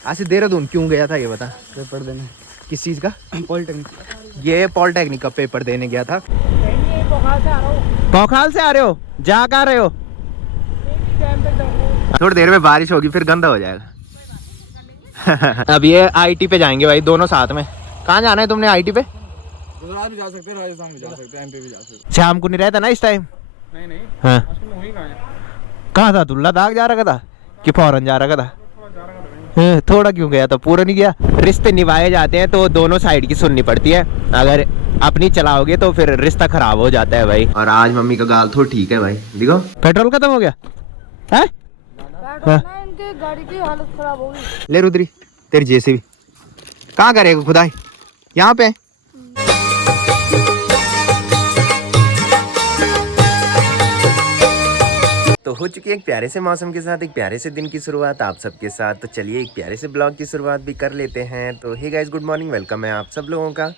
आज देहरादून क्यों गया था ये बता। पेपर देने। किस चीज़ का? पॉलिटेक्निक। ये पॉलिटेक्निक का पेपर देने गया था। पोखराल से आ रहे हो? जा कर रहे हो? थोड़ी देर में बारिश होगी फिर गंदा हो जाएगा। अब ये आईटी पे जाएंगे भाई दोनों साथ में। कहाँ जाना है तुमने आईटी पे? गुजरात भी जा सकते हैं, राजस्थान भी जा सकते हैं, एमपी भी जा सकते हैं। शाम को नहीं रहता ना इस टाइम? नहीं हाँ कहाँ था तू? लद्दाख जा रहा था कि फौरन जा रहा था? थोड़ा क्यों गया था, पूरा नहीं गया। रिश्ते निभाए जाते हैं तो दोनों साइड की सुननी पड़ती है। अगर अपनी चलाओगे तो फिर रिश्ता खराब हो जाता है भाई। और आज मम्मी का गाल थोड़ा ठीक है भाई। देखो पेट्रोल खत्म हो गया है? इनके गाड़ी की हालत खराब हो गई। ले रुद्री तेरी जेसीबी कहाँ करेगा खुदाई? यहाँ पे। तो हो चुकी है एक प्यारे से मौसम के साथ एक प्यारे से दिन की शुरुआत आप सबके साथ। तो चलिए एक प्यारे से ब्लॉग की शुरुआत भी कर लेते हैं। तो hey guys good morning, welcome है आप सब लोगों का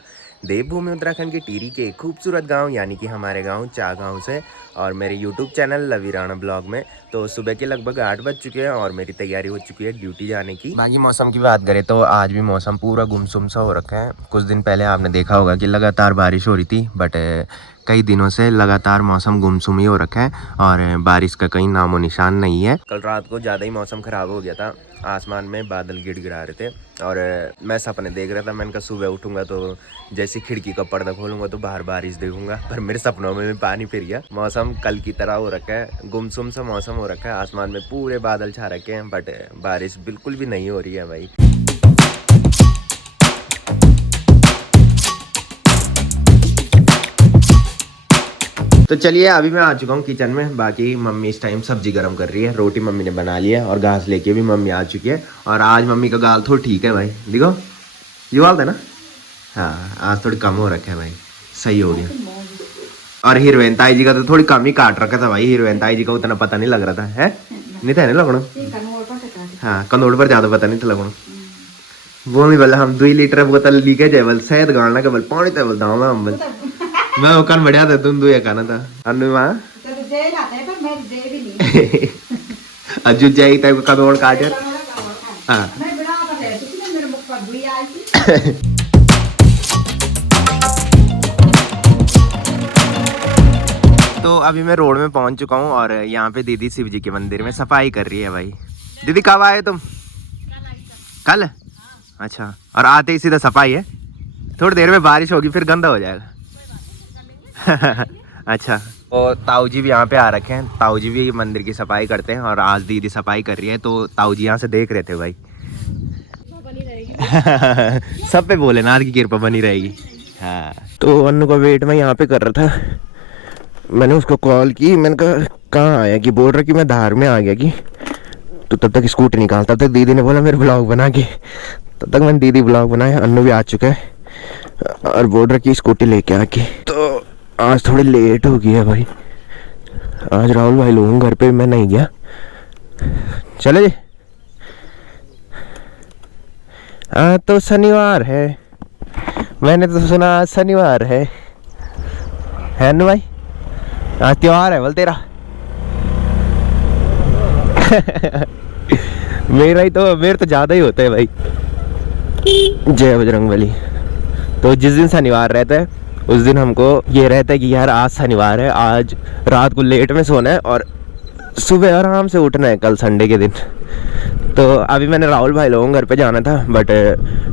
देवभूमि उत्तराखंड के टिहरी के खूबसूरत गांव यानी कि हमारे गांव चा गांव से और मेरे यूट्यूब चैनल लवी राणा ब्लॉग में। तो सुबह के लगभग 8 बज चुके हैं और मेरी तैयारी हो चुकी है ड्यूटी जाने की। बाकी मौसम की बात करें तो आज भी मौसम पूरा गुमसुम सा हो रखा है। कुछ दिन पहले आपने देखा होगा कि लगातार बारिश हो रही थी, बट कई दिनों से लगातार मौसम गुमसुम ही हो रखा है और बारिश का कहीं नामो निशान नहीं है। कल रात को ज़्यादा ही मौसम ख़राब हो गया था, आसमान में बादल गिड़गिड़ा रहे थे और मैं सपने देख रहा था। मैंने कहा सुबह उठूंगा तो जैसे खिड़की का पर्दा खोलूंगा तो बाहर बारिश देखूंगा, पर मेरे सपनों में भी पानी फिर गया। मौसम कल की तरह हो रखा है, गुमसुम सा मौसम हो रखा है, आसमान में पूरे बादल छा रखे हैं, बट बारिश बिल्कुल भी नहीं हो रही है भाई। तो चलिए अभी मैं आ चुका हूँ किचन में। बाकी मम्मी इस टाइम सब्जी गर्म कर रही है, रोटी मम्मी ने बना ली है और घास लेके भी मम्मी आ चुकी है। और आज मम्मी का गाल थोड़ा ठीक है भाई। देखो ये गाल था ना, हाँ आज थोड़ी कम हो रखा है भाई, सही हो गया। और हीरोइन ताई जी का तो थोड़ी कम ही काट रखा था भाई। हीरोइन ताई जी का उतना पता नहीं लग रहा था, है नहीं था लगना। हाँ कनोड़ पर ज्यादा पता नहीं था लगना। वो नहीं बोला हम 2 लीटर बोतल लीके जाए बल शायद गाड़ना के बल पानी तो बोलता हूँ मैं बल मैं वो कन बढ़िया था तुम 2 या कहना था अनु माँ अजू जाई तक कनोड़ काटे। हाँ तो अभी मैं रोड में पहुंच चुका हूं और यहाँ पे दीदी शिव जी के मंदिर में सफाई कर रही है भाई। दीदी कब आए तुम? कल? अच्छा, और आते ही सीधा सफाई है? थोड़ी देर में बारिश होगी फिर गंदा हो जाएगा। अच्छा, और ताऊ जी भी यहाँ पे आ रखे हैं। ताऊ जी भी मंदिर की सफाई करते हैं और आज दीदी सफाई कर रही है तो ताऊ जी यहाँ से देख रहे थे भाई। सब पे भोलेनाथ की कृपा बनी रहेगी। हाँ तो अन्नू का वेट मैं यहाँ पे कर रहा था। मैंने उसको कॉल की, मैंने कहा कहाँ आया कि बोल रहा कि मैं धार में आ गया कि। तो तब तक स्कूटी निकाल, तब तक दीदी ने बोला मेरे ब्लॉग बना के, तब तक मैंने दीदी ब्लॉग बनाया। अन्नू भी आ चुका है और बोल रहा कि स्कूटी लेके आके। तो आज थोड़ी लेट हो गई है भाई। आज राहुल भाई लोगों घर पे मैं नहीं गया। चले जी। हाँ तो शनिवार है, मैंने तो सुना आज शनिवार है अन्नू भाई? आज त्योहार है बोल तेरा। मेरे तो ज्यादा ही होता है भाई। जय बजरंगबली। तो जिस दिन शनिवार रहता है उस दिन हमको ये रहता है कि यार आज शनिवार है, आज रात को लेट में सोना है और सुबह आराम से उठना है कल संडे के दिन। तो अभी मैंने राहुल भाई लोगों घर पे जाना था, बट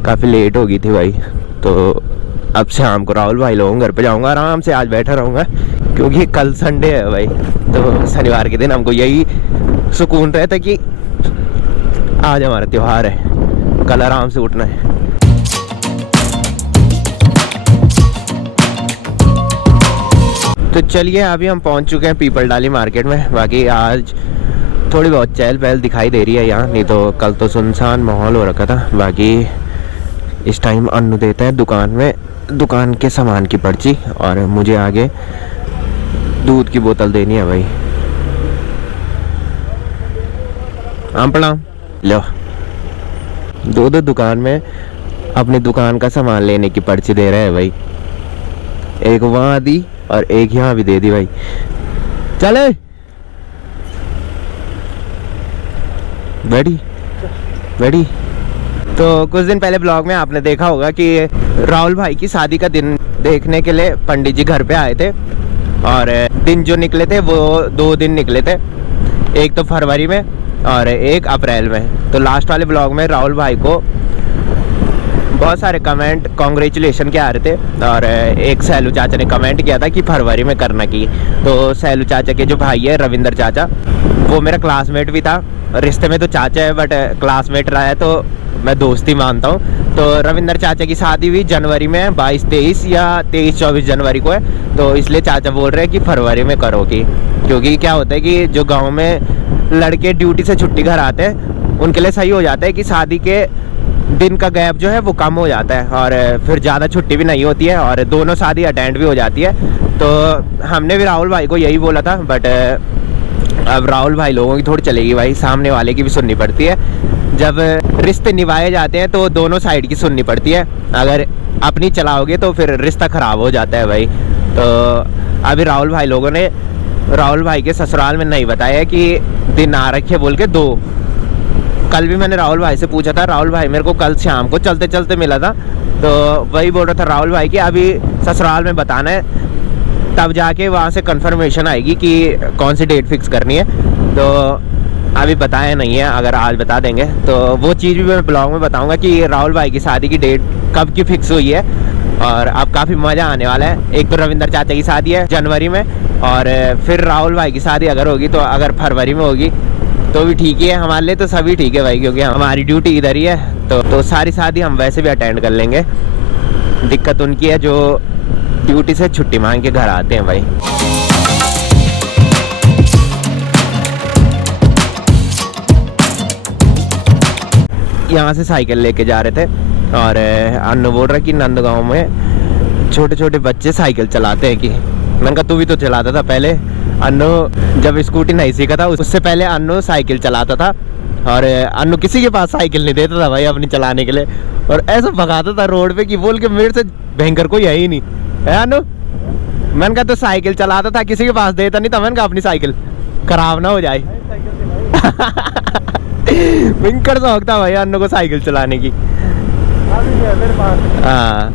काफ़ी लेट हो गई थी भाई। तो अब शाम को राहुल भाई लोगों घर पे जाऊंगा, आराम से आज बैठा रहूँगा क्योंकि कल संडे है भाई। तो शनिवार के दिन हमको यही सुकून रहता है कि आज हमारा त्योहार है, कल आराम से उठना है। तो चलिए अभी हम पहुंच चुके हैं पीपल डाली मार्केट में। बाकी आज थोड़ी बहुत चहल पहल दिखाई दे रही है यहाँ, नहीं तो कल तो सुनसान माहौल हो रखा था। बाकी इस टाइम अन्नू देता है दुकान में दुकान के सामान की पर्ची और मुझे आगे दूध की बोतल देनी है भाई। आम प्रणाम। लो दो दुकान में अपनी दुकान का सामान लेने की पर्ची दे रहे हैं भाई। एक वहाँ दी और एक यहाँ भी दे दी भाई। चले बैठी बैठी तो कुछ दिन पहले ब्लॉग में आपने देखा होगा कि राहुल भाई की शादी का दिन देखने के लिए पंडित जी घर पे आए थे और दिन जो निकले थे वो 2 दिन निकले थे, एक तो फरवरी में और एक अप्रैल में। तो लास्ट वाले ब्लॉग में राहुल भाई को बहुत सारे कमेंट कॉन्ग्रेचुलेशन के आ रहे थे और एक सैलू चाचा ने कमेंट किया था कि फरवरी में करना की। तो सैलू चाचा के जो भाई है रविंदर चाचा, वो मेरा क्लासमेट भी था, रिश्ते में तो चाचा है बट क्लासमेट रहा है तो मैं दोस्ती मानता हूँ। तो रविंदर चाचा की शादी हुई जनवरी में 22-23 या 23-24 जनवरी को है, तो इसलिए चाचा बोल रहे हैं कि फरवरी में करोगी। क्योंकि क्या होता है कि जो गाँव में लड़के ड्यूटी से छुट्टी घर आते हैं उनके लिए सही हो जाता है कि शादी के दिन का गैप जो है वो कम हो जाता है और फिर ज़्यादा छुट्टी भी नहीं होती है और दोनों शादी अटेंड भी हो जाती है। तो हमने भी राहुल भाई को यही बोला था बट अब राहुल भाई लोगों की थोड़ी चलेगी भाई, सामने वाले की भी सुननी पड़ती है। जब रिश्ते निभाए जाते हैं तो दोनों साइड की सुननी पड़ती है, अगर अपनी चलाओगे तो फिर रिश्ता ख़राब हो जाता है भाई। तो अभी राहुल भाई लोगों ने राहुल भाई के ससुराल में नहीं बताया कि दिन आ रखे बोल के 2। कल भी मैंने राहुल भाई से पूछा था, राहुल भाई मेरे को कल शाम को चलते चलते मिला था, तो वही बोल रहा था राहुल भाई कि अभी ससुराल में बताना है तब जाके वहाँ से कंफर्मेशन आएगी कि कौन सी डेट फिक्स करनी है। तो अभी बताया नहीं है, अगर आज बता देंगे तो वो चीज़ भी मैं ब्लॉग में बताऊंगा कि राहुल भाई की शादी की डेट कब की फिक्स हुई है और अब काफ़ी मज़ा आने वाला है। एक तो रविंदर चाचा की शादी है जनवरी में और फिर राहुल भाई की शादी अगर होगी तो अगर फरवरी में होगी तो भी ठीक ही है, हमारे लिए तो सभी ठीक है भाई, क्योंकि हमारी ड्यूटी इधर ही है। तो सारी शादी हम वैसे भी अटेंड कर लेंगे। दिक्कत उनकी है जो ड्यूटी से छुट्टी मांग के घर आते हैं भाई। यहाँ से साइकिल लेके जा रहे थे और अन्नू बोल रहा कि नंदगांव में छोटे छोटे बच्चे साइकिल चलाते हैं कि मैंने कहा तू भी तो चलाता था पहले। अन्नू जब स्कूटी नहीं सीखा था उससे पहले अन्नू साइकिल चलाता था और अन्नू किसी के पास साइकिल नहीं देता था भाई अपनी चलाने के लिए और ऐसा भगाता था रोड पे कि बोल के मेरे से भयंकर कोई है ही नहीं है अन्नू। मैंने कहा तो साइकिल चलाता था किसी के पास देता नहीं था, मैंने कहा अपनी साइकिल खराब ना हो जाए। भयंकर शौक था भाई अन्नू को साइकिल चलाने की। हाँ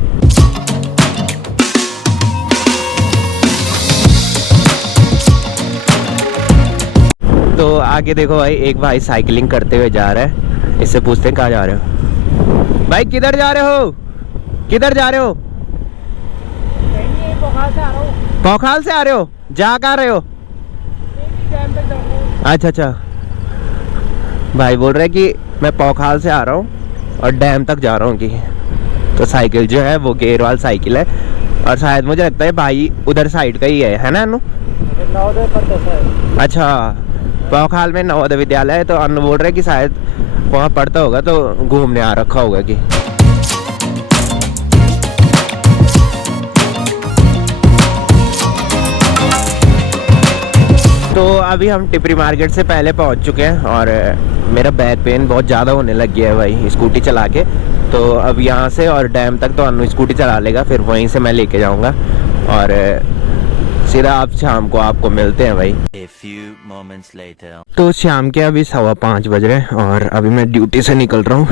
तो आगे देखो भाई, एक भाई साइकिलिंग करते हुए जा रहा है, इससे पूछते हैं कहाँ जा रहे हो भाई, किधर जा रहे हो, किधर जा रहे हो? पोखाल से आ रहे हो? जा कहाँ रहे हो? अच्छा अच्छा, भाई बोल रहे कि मैं पोखाल से आ रहा हूँ और डैम तक जा रहा हूँ कि तो साइकिल जो है वो गेयरवाल साइकिल है और शायद मुझे लगता है भाई उधर साइड का ही है ना अनु? अच्छा, पोखाल में नवोदय विद्यालय है तो अनु बोल रहे कि शायद वहाँ पढ़ता होगा तो घूमने आ रखा होगा कि। तो अभी हम टिपरी मार्केट से पहले पहुंच चुके हैं और मेरा बैक पेन बहुत ज़्यादा होने लग गया है भाई स्कूटी चला के। तो अब यहाँ से और डैम तक तो अनु स्कूटी चला लेगा, फिर वहीं से मैं लेके जाऊँगा और सीधा आप शाम को आपको मिलते हैं भाई। A few moments later. तो शाम के अभी 5:15 बज रहे हैं और अभी मैं ड्यूटी से निकल रहा हूँ।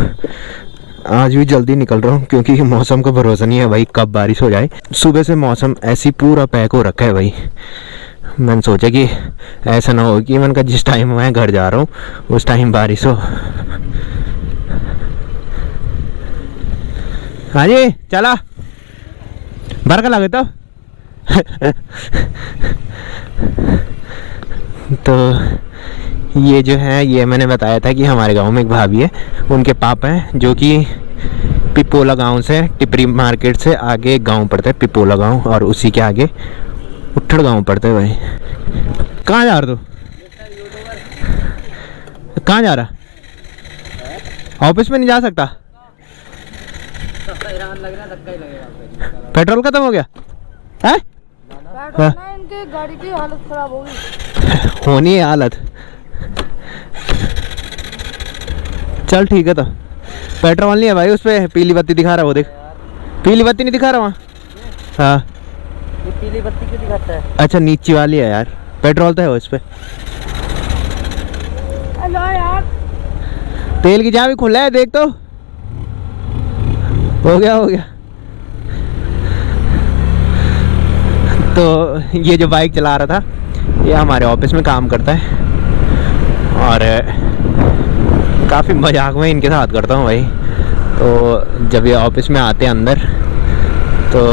आज भी जल्दी निकल रहा हूँ क्योंकि मौसम का भरोसा नहीं है भाई कब बारिश हो जाए। सुबह से मौसम ऐसी पूरा पैक हो रखा है भाई, मैंने सोचा कि ऐसा ना हो कि मैंने कहा जिस टाइम मैं घर जा रहा हूँ उस टाइम बारिश हो। हाँ जी चला भर का लगे तो ये जो है ये मैंने बताया था कि हमारे गांव में एक भाभी है, उनके पापा हैं जो कि पिपोला गांव से टिपरी मार्केट से आगे एक गांव पड़ता है पिपोला गांव और उसी के आगे उठड़ गांव पड़ता है भाई। कहाँ जा रहा तू? कहाँ जा रहा? ऑफिस में नहीं जा सकता? पेट्रोल खत्म हो गया है? ना इनके गाड़ी की हालत खराब होगी। होनी है हालत। चल ठीक है, तो पेट्रोल नहीं है भाई उस पे, पीली बत्ती दिखा रहा है वो देख, पीली बत्ती नहीं दिखा रहा वहाँ। हाँ ये पीली बत्ती क्यों दिखाता है? अच्छा नीचे वाली है यार, पेट्रोल तो है उस पे। हेलो यार, तेल की चाबी खुला है देख तो। हो गया। तो ये जो बाइक चला रहा था ये हमारे ऑफिस में काम करता है और काफ़ी मजाक में इनके साथ करता हूँ भाई। तो जब ये ऑफिस में आते हैं अंदर तो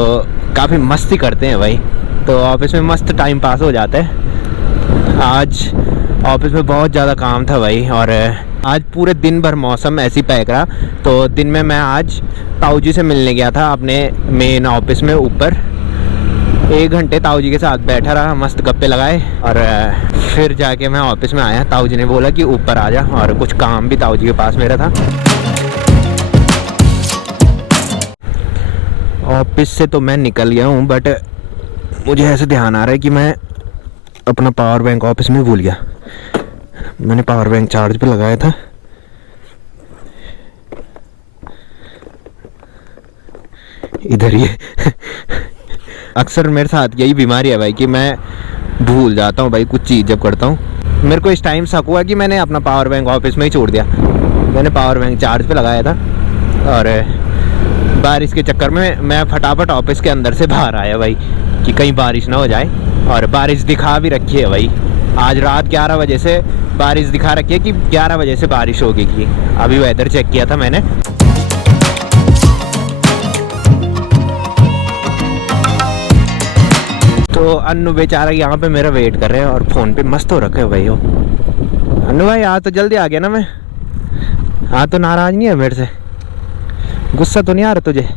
काफ़ी मस्ती करते हैं भाई, तो ऑफिस में मस्त टाइम पास हो जाता है। आज ऑफिस में बहुत ज़्यादा काम था भाई और आज पूरे दिन भर मौसम ऐसी पैक रहा। तो दिन में मैं आज ताऊ जी से मिलने गया था अपने मेन ऑफिस में ऊपर। 1 घंटे ताऊ जी के साथ बैठा रहा, मस्त गप्पे लगाए और फिर जाके मैं ऑफिस में आया। ताऊ जी ने बोला कि ऊपर आ जा और कुछ काम भी ताऊ जी के पास मेरा था। ऑफिस से तो मैं निकल गया हूँ बट मुझे ऐसे ध्यान आ रहा है कि मैं अपना पावर बैंक ऑफिस में भूल गया। मैंने पावर बैंक चार्ज पे लगाया था। इधर ये अक्सर मेरे साथ यही बीमारी है भाई कि मैं भूल जाता हूँ भाई कुछ चीज़ जब करता हूँ। मेरे को इस टाइम शक हुआ कि मैंने अपना पावर बैंक ऑफिस में ही छोड़ दिया। मैंने पावर बैंक चार्ज पे लगाया था और बारिश के चक्कर में मैं फटाफट ऑफिस के अंदर से बाहर आया भाई कि कहीं बारिश ना हो जाए। और बारिश दिखा भी रखी है भाई, आज रात 11 बजे से बारिश दिखा रखी है कि 11 बजे से बारिश होगी। कि अभी वेदर चेक किया था मैंने। तो अन्नू बेचारा यहाँ पे मेरा वेट कर रहे हैं और फ़ोन पे मस्त हो रखे है भाई। हो अन्नू भाई आज तो जल्दी आ गया ना मैं। हाँ तो नाराज़ नहीं है मेरे से, गुस्सा तो नहीं आ रहा तुझे?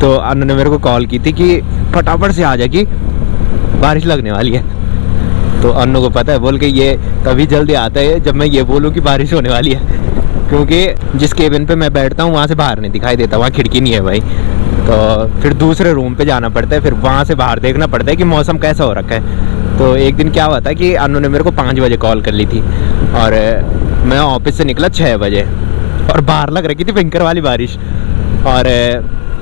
तो अन्नू ने मेरे को कॉल की थी कि फटाफट से आ जाए कि बारिश लगने वाली है। तो अन्नू को पता है, बोल के ये तभी जल्दी आता है जब मैं ये बोलूँ कि बारिश होने वाली है, क्योंकि जिस केबिन पे मैं बैठता हूँ वहाँ से बाहर नहीं दिखाई देता, वहाँ खिड़की नहीं है भाई। तो फिर दूसरे रूम पे जाना पड़ता है, फिर वहाँ से बाहर देखना पड़ता है कि मौसम कैसा हो रखा है। तो एक दिन क्या हुआ था कि अन्नू ने मेरे को 5 बजे कॉल कर ली थी और मैं ऑफिस से निकला 6 बजे और बाहर लग रही थी भयंकर वाली बारिश। और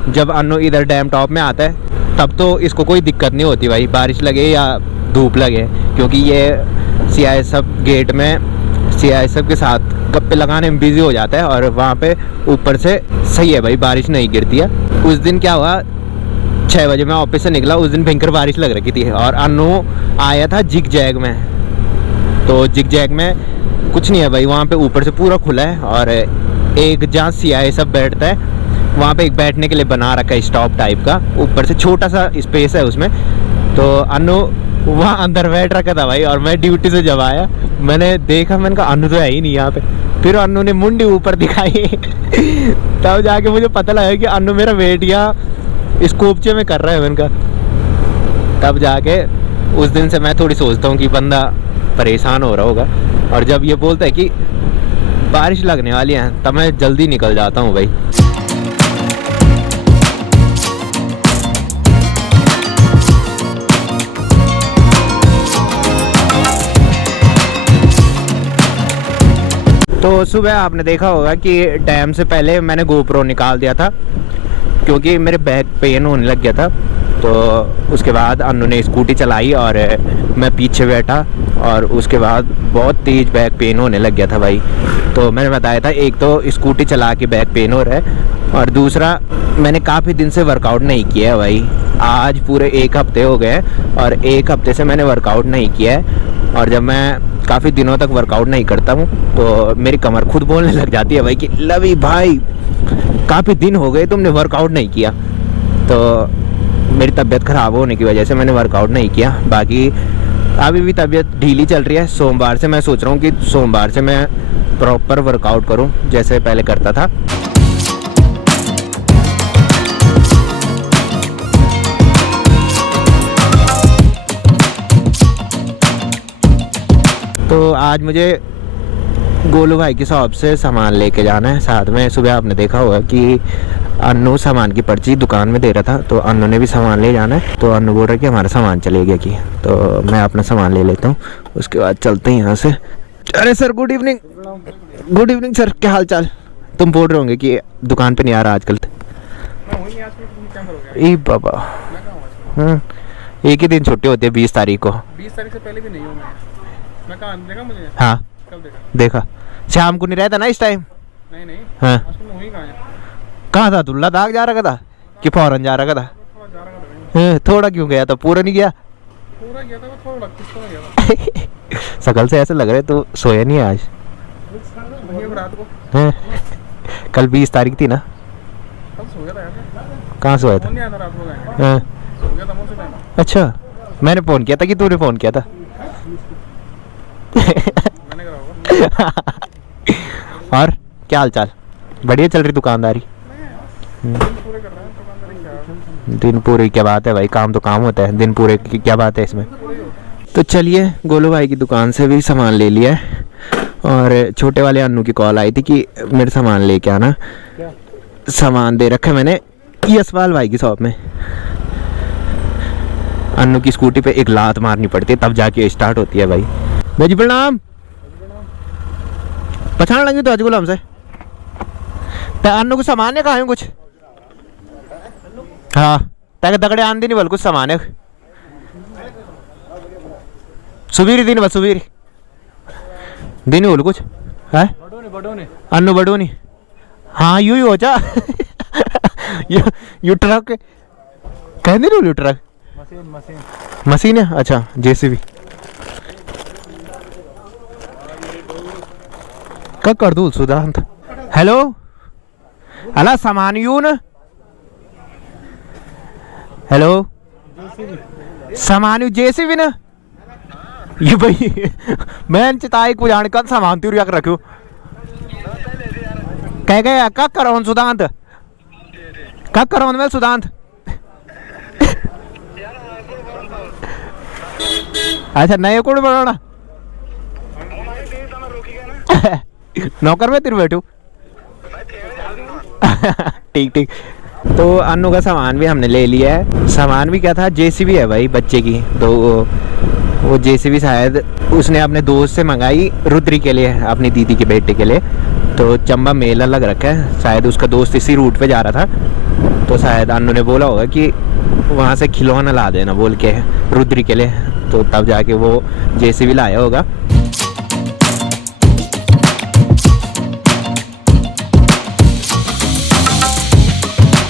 जब अन्नू इधर डैम टॉप में आता है तब तो इसको कोई दिक्कत नहीं होती भाई, बारिश लगे या धूप लगे, क्योंकि ये CISF गेट में CISF के साथ गप्पे लगाने में बिजी हो जाता है और वहाँ पे ऊपर से सही है भाई, बारिश नहीं गिरती है। उस दिन क्या हुआ, 6 बजे मैं ऑफिस से निकला, उस दिन भयंकर बारिश लग रही थी और अन्नू आया था जिग जैग में। तो जिग जैग में कुछ नहीं है भाई, वहाँ पे ऊपर से पूरा खुला है और एक जहाँ CISF बैठता है वहाँ पे एक बैठने के लिए बना रखा है स्टॉप टाइप का, ऊपर से छोटा सा स्पेस है उसमें। तो अन्नू वहाँ अंदर बैठ रखा था भाई और मैं ड्यूटी से जब आया मैंने देखा, मैंने कहा अन्नू तो है ही नहीं यहाँ पे। फिर अन्नू ने मुंडी ऊपर दिखाई तब जाके मुझे पता लगा कि अन्नू मेरा वेट यहाँ स्कोपचे में कर रहा है। मैंने कहा तब जाके उस दिन से मैं थोड़ी सोचता हूँ कि बंदा परेशान हो रहा होगा, और जब ये बोलता है कि बारिश लगने वाली है तब मैं जल्दी निकल जाता हूँ भाई। तो सुबह आपने देखा होगा कि डैम से पहले मैंने GoPro निकाल दिया था क्योंकि मेरे बैक पेन होने लग गया था। तो उसके बाद अन्नू ने स्कूटी चलाई और मैं पीछे बैठा और उसके बाद बहुत तेज़ बैक पेन होने लग गया था भाई। तो मैंने बताया था, एक तो स्कूटी चला के बैक पेन हो रहा है और दूसरा मैंने काफ़ी दिन से वर्कआउट नहीं किया है भाई। आज पूरे 1 हफ्ते हो गए और 1 हफ्ते से मैंने वर्कआउट नहीं किया है। और जब मैं काफ़ी दिनों तक वर्कआउट नहीं करता हूँ तो मेरी कमर खुद बोलने लग जाती है भाई कि लवी भाई काफ़ी दिन हो गए तुमने वर्कआउट नहीं किया। तो मेरी तबीयत ख़राब होने की वजह से मैंने वर्कआउट नहीं किया। बाकी अभी भी तबीयत ढीली चल रही है। सोमवार से मैं सोच रहा हूँ कि सोमवार से मैं प्रॉपर वर्कआउट करूँ जैसे पहले करता था। तो आज मुझे गोलू भाई की शॉप से सामान लेके जाना है साथ में। सुबह आपने देखा होगा कि अन्नू सामान की पर्ची दुकान में दे रहा था, तो अन्नू ने भी सामान ले जाना है। तो अन्नू बोल रहा है कि हमारा सामान चले गया कि, तो मैं अपना सामान ले लेता हूँ, उसके बाद चलते हैं यहाँ से। अरे sir good evening. Good evening sir, क्या हाल चाल? तुम बोल रहे होंगे कि दुकान पे नहीं आ रहा आजकल। ई बाबा, एक ही दिन छुट्टी होती है 20 तारीख को। 20 तारीख से पहले भी नहीं हूँ मैं कहाँ देखा मुझे? हाँ कब देखा? देखा, शाम को नहीं रहता ना इस टाइम। नहीं नहीं हाँ आजकल मैं वहीं कहाँ है कहाँ था तू? लद्दाख जा रहा था कि फौरन जा रहा था? थोड़ा जा रहा था कहीं हाँ, थोड़ा क्यों गया था, पूरा नहीं गया? पूरा गया था मैं थोड़ा थोड़ा गया था शकल से ऐसे लग रहे तो सोया नहीं है आज। वहीं अब रात को हाँ, कल 20 तारीख थी ना? कल सो गया था यार कहाँ सोया था? फोन नहीं आया था रात को जाएंगे हाँ, सो गया था मुझसे टाइम अच्छा मैंने फ़ोन किया था कि तूने फ़ोन किया था? मैंने करा होगा और क्या हाल चाल? बढ़िया चल रही दुकानदारी? पूरे कर रहे हैं दुकानदारी क्या दिन पूरे क्या बात है भाई, काम तो काम होता है, दिन पूरे की क्या बात है इसमें? तो चलिए गोलू भाई की दुकान से भी सामान ले लिया है और छोटे वाले अन्नू की कॉल आई थी कि मेरे सामान लेके आना। सामान दे रखा है मैंने यशपाल भाई की शॉप में। अन्नू की स्कूटी पे एक लात मारनी पड़ती है तब जाके स्टार्ट होती है भाई। भाई जी प्रणाम। पहचान लगी तो आज गुलाम से तो अन्नू को सामान है कहा कुछ? हाँ ताकि दगड़े आंदी नहीं बोल कुछ सामान है सुबीर दिन बस सुबीर दिन बोल कुछ है अन्नू बड़ो नहीं। हाँ यू ही हो जा यू ट्रक कहते नहीं बोलू ट्रक मशीन है अच्छा जेसीबी क्या कर दूँ सुधांत। हेलो अला सामान यू न हेलो सामान यू जेसीबी ना ये भाई मैं चिताई को जाने का सामान तू रख रखो कह गया क्या करो सुधांत क्या करो मैं सुधांत अच्छा नए कोड बनाना नौकर में तेरे बैठू ठीक ठीक। तो अन्नू का सामान भी हमने ले लिया है। सामान भी क्या था जेसीबी है भाई बच्चे की। तो वो जेसीबी शायद उसने अपने दोस्त से मंगाई रुद्री के लिए अपनी दीदी के बेटे के लिए। तो चंबा मेला लग रखा है शायद उसका दोस्त इसी रूट पे जा रहा था तो शायद अन्नू ने बोला होगा कि वहाँ से खिलौना ला देना बोल के रुद्री के लिए तो तब जाके वो जेसीबी लाया होगा।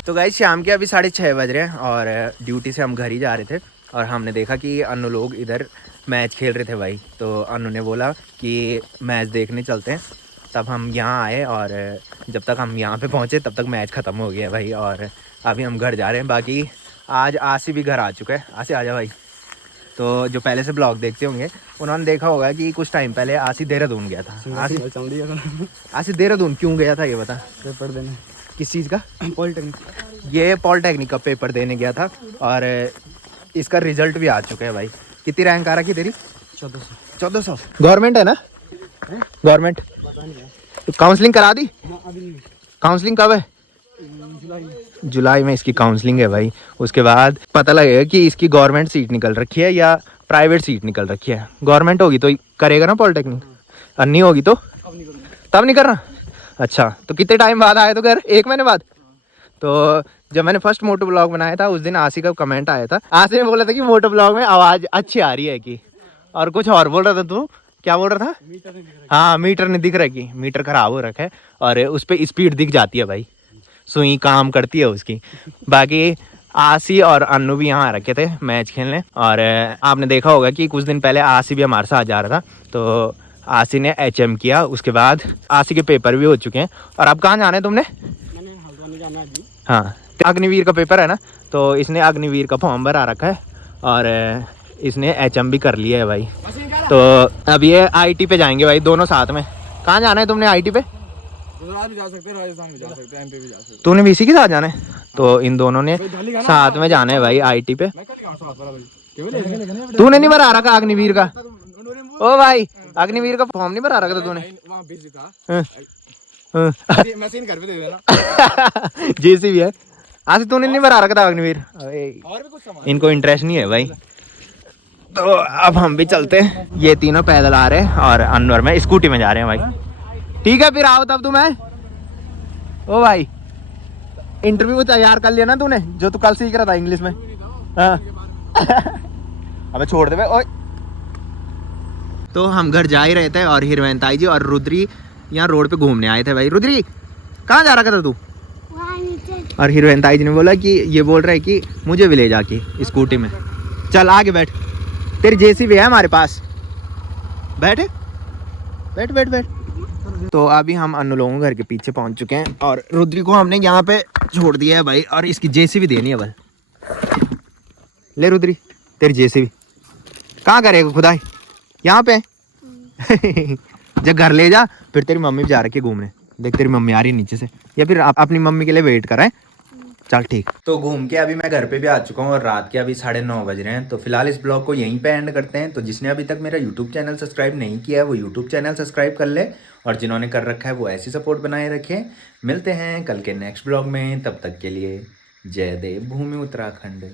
तो गाइस शाम के अभी 6:30 बज रहे हैं और ड्यूटी से हम घर ही जा रहे थे और हमने देखा कि अन्नू लोग इधर मैच खेल रहे थे भाई। तो अन्नू ने बोला कि मैच देखने चलते हैं। तब हम यहाँ आए और जब तक हम यहाँ पे पहुँचे तब तक मैच ख़त्म हो गया भाई और अभी हम घर जा रहे हैं। बाकी आज आसी भी घर आ चुका है। आसी आ जा भाई। तो जो पहले से ब्लॉग देखते होंगे उन्होंने देखा होगा कि कुछ टाइम पहले आसी देहरादून गया था। आसी देहरादून क्यों गया था ये बता? पेपर देने किस चीज़ का? पॉलिटेक्निक ये पॉलिटेक्निक का पेपर देने गया था और इसका रिजल्ट भी आ चुका है भाई। कितनी रैंक आ रखी तेरी? 1400। गवर्नमेंट है ना? गवर्नमेंट। तो काउंसलिंग करा दी? काउंसलिंग कब है? जुलाई में इसकी काउंसलिंग है भाई। उसके बाद पता लगेगा कि इसकी गवर्नमेंट सीट निकल रखी है या प्राइवेट सीट निकल रखी है। गवर्नमेंट होगी तो करेगा ना पॉलिटेक्निक और नहीं होगी तो तब नहीं करना। अच्छा तो कितने टाइम बाद आए तो घर? 1 महीने बाद। तो जब मैंने फर्स्ट मोटो ब्लॉग बनाया था उस दिन आसी का कमेंट आया था। आसी ने बोला था कि मोटो ब्लॉग में आवाज़ अच्छी आ रही है कि और कुछ और बोल रहा था। तू क्या बोल रहा था? हाँ मीटर नहीं दिख रहा कि मीटर खराब हो रखा है और उस पर स्पीड दिख जाती है भाई। सुई काम करती है उसकी। बाकी आसी और अन्नू भी यहाँ आ रखे थे मैच खेलने और आपने देखा होगा कि कुछ दिन पहले आसी भी हमारे साथ जा रहा था। तो आसी ने HM किया। उसके बाद आसी के पेपर भी हो चुके हैं। और अब कहाँ जाना है तुमने? हाँ अग्निवीर का पेपर है ना तो इसने अग्निवीर का फॉर्म भरा रखा है और इसने HM भी कर लिया है भाई। तो अब ये IT पे जाएंगे भाई दोनों साथ में। कहाँ जाना है तुमने IT पे? गुजरात भी जा सकते हैं राजस्थान भी जा सकते हैं MP भी जा सकते हैं। तूने VC के साथ जाना है? तो इन दोनों ने साथ में जाना है भाई IT पे। तूने नहीं भरा रखा अग्निवीर का? ओ भाई अग्निवीर का फॉर्म नहीं भरा रखा था तूने? मशीन घर पे दे देना। जेसीबी है। आज तूने नहीं भरा रखा था अग्निवीर? और भी कुछ सामान इनको इंटरेस्ट नहीं है भाई। तो अब हम भी चलते हैं। ये तीनों पैदल आ रहे हैं और अनवर में स्कूटी में जा रहे हैं भाई। ठीक है फिर आओ तब तुम्हें। ओ भाई इंटरव्यू तैयार कर लिया ना तूने जो तू कल सीख रहा था इंग्लिश में? हाँ अबे छोड़ दे भाई। ओए तो हम घर जा ही रहे थे और हिरवंताई जी और रुद्री यहाँ रोड पे घूमने आए थे भाई। रुद्री कहाँ जा रहा था तू? वहाँ नीचे। और हीरोइन ताई जी ने बोला कि ये बोल रहा है कि मुझे भी ले जाके स्कूटी में। चल आगे बैठ, तेरी जेसीबी है हमारे पास, बैठ बैठ बैठ बैठ। तो अभी हम अन्नू लोगों के घर के पीछे पहुंच चुके हैं और रुद्री को हमने यहाँ पे छोड़ दिया है भाई, और इसकी जेसीबी देनी है बल। ले रुद्री तेरी जेसीबी कहाँ करेगा खुदाई? यहाँ पे जब घर ले जा, फिर तेरी मम्मी भी जा रखी है घूमने। देख तेरी मम्मी आ रही है नीचे से, या फिर आप अपनी मम्मी के लिए वेट कराएं। चल ठीक। तो घूम के अभी मैं घर पे भी आ चुका हूँ और रात के अभी 9:30 बज रहे हैं। तो फिलहाल इस ब्लॉग को यहीं पे एंड करते हैं। तो जिसने अभी तक मेरा यूट्यूब चैनल सब्सक्राइब नहीं किया है वो यूट्यूब चैनल सब्सक्राइब कर ले, और जिन्होंने कर रखा है वो ऐसी सपोर्ट बनाए रखें। मिलते हैं कल के नेक्स्ट ब्लॉग में, तब तक के लिए जय देव भूमि उत्तराखंड।